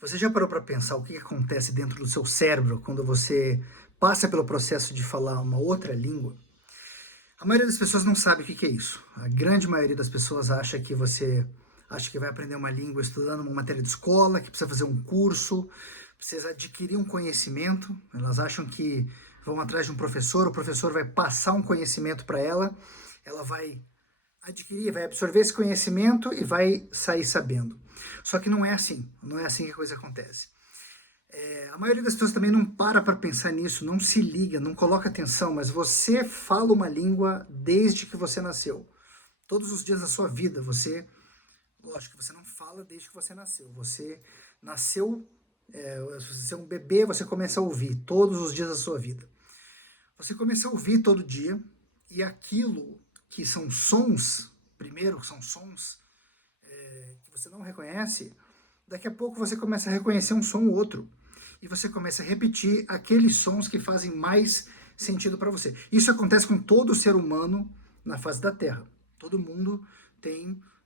Você já parou para pensar o que acontece dentro do seu cérebro quando você passa pelo processo de falar uma outra língua? A maioria das pessoas não sabe o que é isso. A grande maioria das pessoas acha que vai aprender uma língua estudando uma matéria de escola, que precisa fazer um curso, precisa adquirir um conhecimento. Elas acham que vão atrás de um professor, o professor vai passar um conhecimento para ela, ela vai adquirir, vai absorver esse conhecimento e vai sair sabendo. Só que não é assim, não é assim que a coisa acontece. A maioria das pessoas também não para pensar nisso, não se liga, não coloca atenção, mas você fala uma língua desde que você nasceu. Todos os dias da sua vida, lógico que você não fala desde que você nasceu. Você nasceu, se você é um bebê, você começa a ouvir todos os dias da sua vida. Você começa a ouvir todo dia e aquilo que são sons, primeiro são sons que você não reconhece, daqui a pouco você começa a reconhecer um som ou outro. E você começa a repetir aqueles sons que fazem mais sentido para você. Isso acontece com todo ser humano na face da Terra. Todo mundo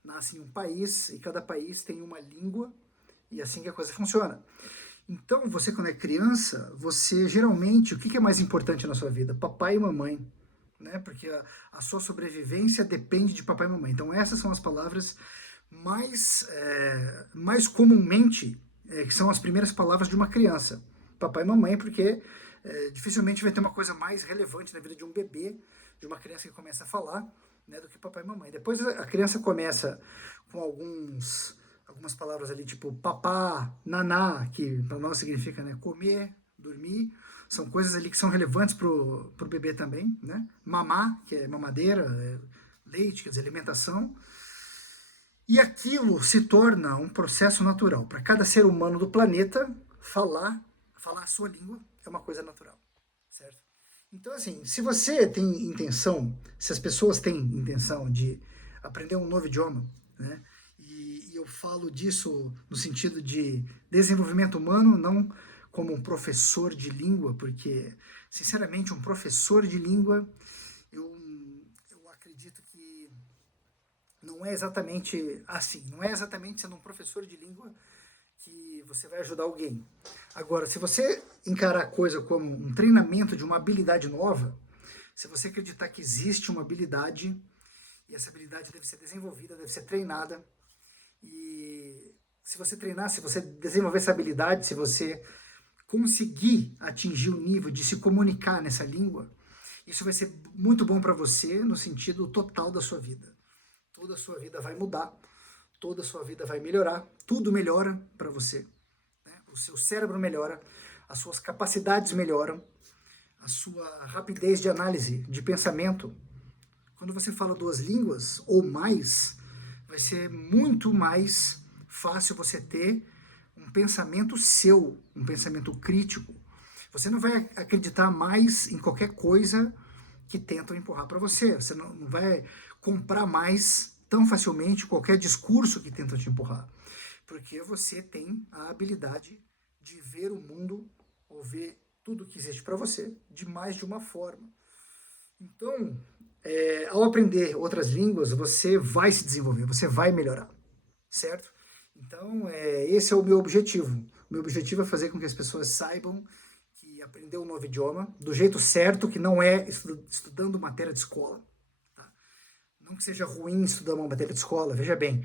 nasce em um país e cada país tem uma língua e é assim que a coisa funciona. Então, você quando é criança, você geralmente, o que é mais importante na sua vida? Papai e mamãe, né? Porque a sua sobrevivência depende de papai e mamãe. Então, essas são as palavras mais comumente, que são as primeiras palavras de uma criança. Papai e mamãe, porque dificilmente vai ter uma coisa mais relevante na vida de um bebê, de uma criança que começa a falar, né, do que papai e mamãe. Depois a criança começa com algumas palavras ali, tipo papá, naná, que para nós significa, né, comer, dormir. São coisas ali que são relevantes pro bebê também, né? Mamar, que é mamadeira, leite, quer dizer, alimentação. E aquilo se torna um processo natural. Para cada ser humano do planeta, falar a sua língua é uma coisa natural, certo? Então, assim, se você tem intenção, se as pessoas têm intenção de aprender um novo idioma, né? E eu falo disso no sentido de desenvolvimento humano, não como um professor de língua, porque, sinceramente, um professor de língua, eu acredito que não é exatamente assim. Não é exatamente sendo um professor de língua que você vai ajudar alguém. Agora, se você encarar a coisa como um treinamento de uma habilidade nova, se você acreditar que existe uma habilidade e essa habilidade deve ser desenvolvida, deve ser treinada, e se você treinar, se você desenvolver essa habilidade, se você conseguir atingir o nível de se comunicar nessa língua, isso vai ser muito bom para você no sentido total da sua vida. Toda a sua vida vai mudar, toda a sua vida vai melhorar, tudo melhora para você, né? O seu cérebro melhora, as suas capacidades melhoram, a sua rapidez de análise, de pensamento. Quando você fala duas línguas ou mais, vai ser muito mais fácil você ter um pensamento seu, um pensamento crítico. Você não vai acreditar mais em qualquer coisa que tentam empurrar para você. Você não vai comprar mais tão facilmente qualquer discurso que tenta te empurrar. Porque você tem a habilidade de ver o mundo ou ver tudo que existe para você de mais de uma forma. Então, ao aprender outras línguas, você vai se desenvolver, você vai melhorar, certo? Então, esse é o meu objetivo. O meu objetivo é fazer com que as pessoas saibam que aprender um novo idioma, do jeito certo, que não é estudando matéria de escola. Tá? Não que seja ruim estudar uma matéria de escola, veja bem,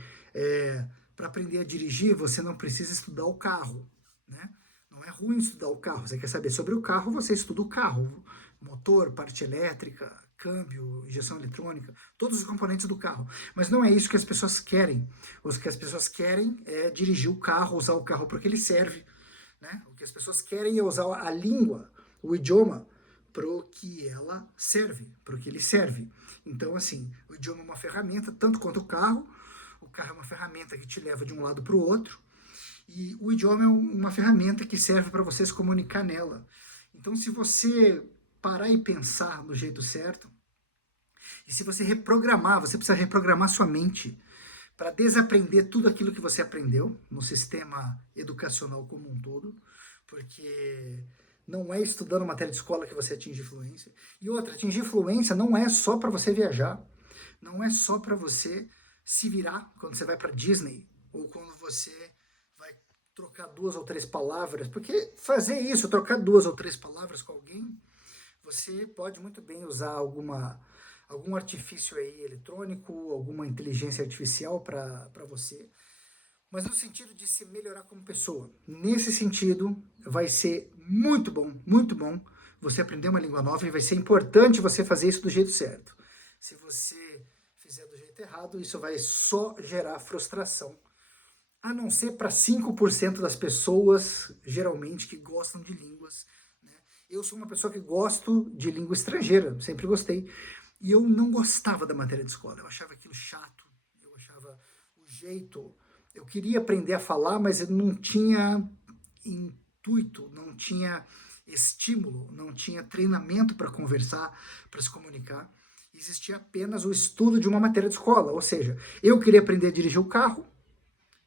para aprender a dirigir, você não precisa estudar o carro, né? Não é ruim estudar o carro. Você quer saber sobre o carro, você estuda o carro. Motor, parte elétrica, câmbio, injeção eletrônica, todos os componentes do carro. Mas não é isso que as pessoas querem. O que as pessoas querem é dirigir o carro, usar o carro para o que ele serve. Né? O que as pessoas querem é usar a língua, o idioma, para o que ela serve, para o que ele serve. Então, assim, o idioma é uma ferramenta, tanto quanto o carro. O carro é uma ferramenta que te leva de um lado para o outro. E o idioma é uma ferramenta que serve para você se comunicar nela. Então, se você parar e pensar no jeito certo, e se você reprogramar, você precisa reprogramar sua mente para desaprender tudo aquilo que você aprendeu no sistema educacional como um todo, porque não é estudando matéria de escola que você atinge fluência. E outra, atingir fluência não é só para você viajar, não é só para você se virar quando você vai para Disney ou quando você vai trocar 2 ou 3 palavras, porque fazer isso, trocar 2 ou 3 palavras com alguém, você pode muito bem usar algum artifício aí eletrônico, alguma inteligência artificial para você, mas no sentido de se melhorar como pessoa. Nesse sentido, vai ser muito bom você aprender uma língua nova e vai ser importante você fazer isso do jeito certo. Se você fizer do jeito errado, isso vai só gerar frustração. A não ser para 5% das pessoas, geralmente, que gostam de línguas. Né? Eu sou uma pessoa que gosto de língua estrangeira, sempre gostei. E eu não gostava da matéria de escola, eu achava aquilo chato, eu achava o jeito. Eu queria aprender a falar, mas eu não tinha intuito, não tinha estímulo, não tinha treinamento para conversar, para se comunicar. Existia apenas o estudo de uma matéria de escola, ou seja, eu queria aprender a dirigir o carro,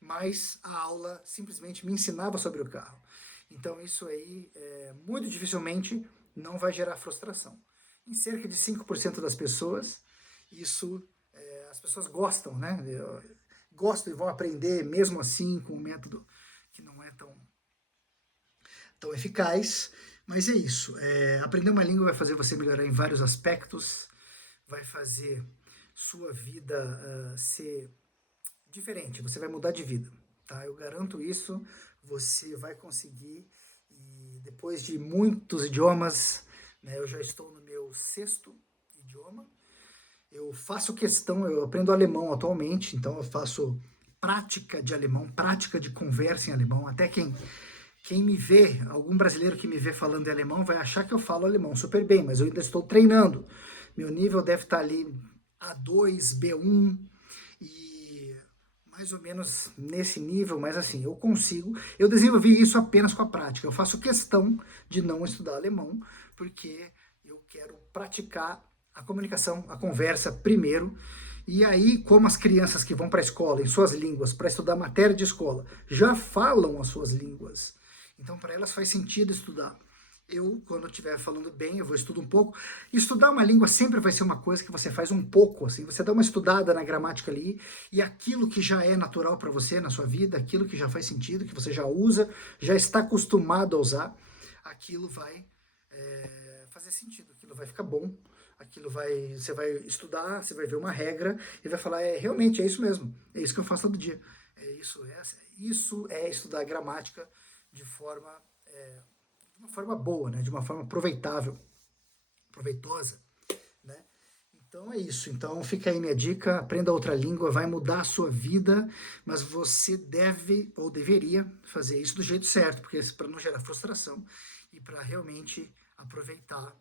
mas a aula simplesmente me ensinava sobre o carro. Então isso aí, muito dificilmente, não vai gerar frustração. Em cerca de 5% das pessoas, isso, as pessoas gostam, né? Gostam e vão aprender mesmo assim com um método que não é tão eficaz, mas é isso. Aprender uma língua vai fazer você melhorar em vários aspectos, vai fazer sua vida ser diferente, você vai mudar de vida, tá? Eu garanto isso, você vai conseguir, e depois de muitos idiomas, né, eu já estou no meu 6º idioma, eu faço questão, eu aprendo alemão atualmente, então eu faço prática de alemão, prática de conversa em alemão, até quem me vê, algum brasileiro que me vê falando em alemão vai achar que eu falo alemão super bem, mas eu ainda estou treinando, meu nível deve estar ali A2, B1, e mais ou menos nesse nível, mas assim, eu desenvolvi isso apenas com a prática, eu faço questão de não estudar alemão, porque eu quero praticar a comunicação, a conversa primeiro, e aí, como as crianças que vão para a escola em suas línguas, para estudar matéria de escola, já falam as suas línguas, então para elas faz sentido estudar. Eu, quando estiver falando bem, eu vou estudar um pouco. Estudar uma língua sempre vai ser uma coisa que você faz um pouco, assim, você dá uma estudada na gramática ali, e aquilo que já é natural para você na sua vida, aquilo que já faz sentido, que você já usa, já está acostumado a usar, aquilo vai fazer sentido, aquilo vai ficar bom, você vai estudar, você vai ver uma regra e vai falar, realmente, é isso mesmo, é isso que eu faço todo dia. Isso é estudar gramática de uma forma boa, né? De uma forma aproveitável, proveitosa, né? Então é isso. Então fica aí minha dica, aprenda outra língua, vai mudar a sua vida, mas você deve ou deveria fazer isso do jeito certo, porque para não gerar frustração e para realmente aproveitar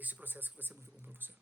esse processo que vai ser muito bom para você.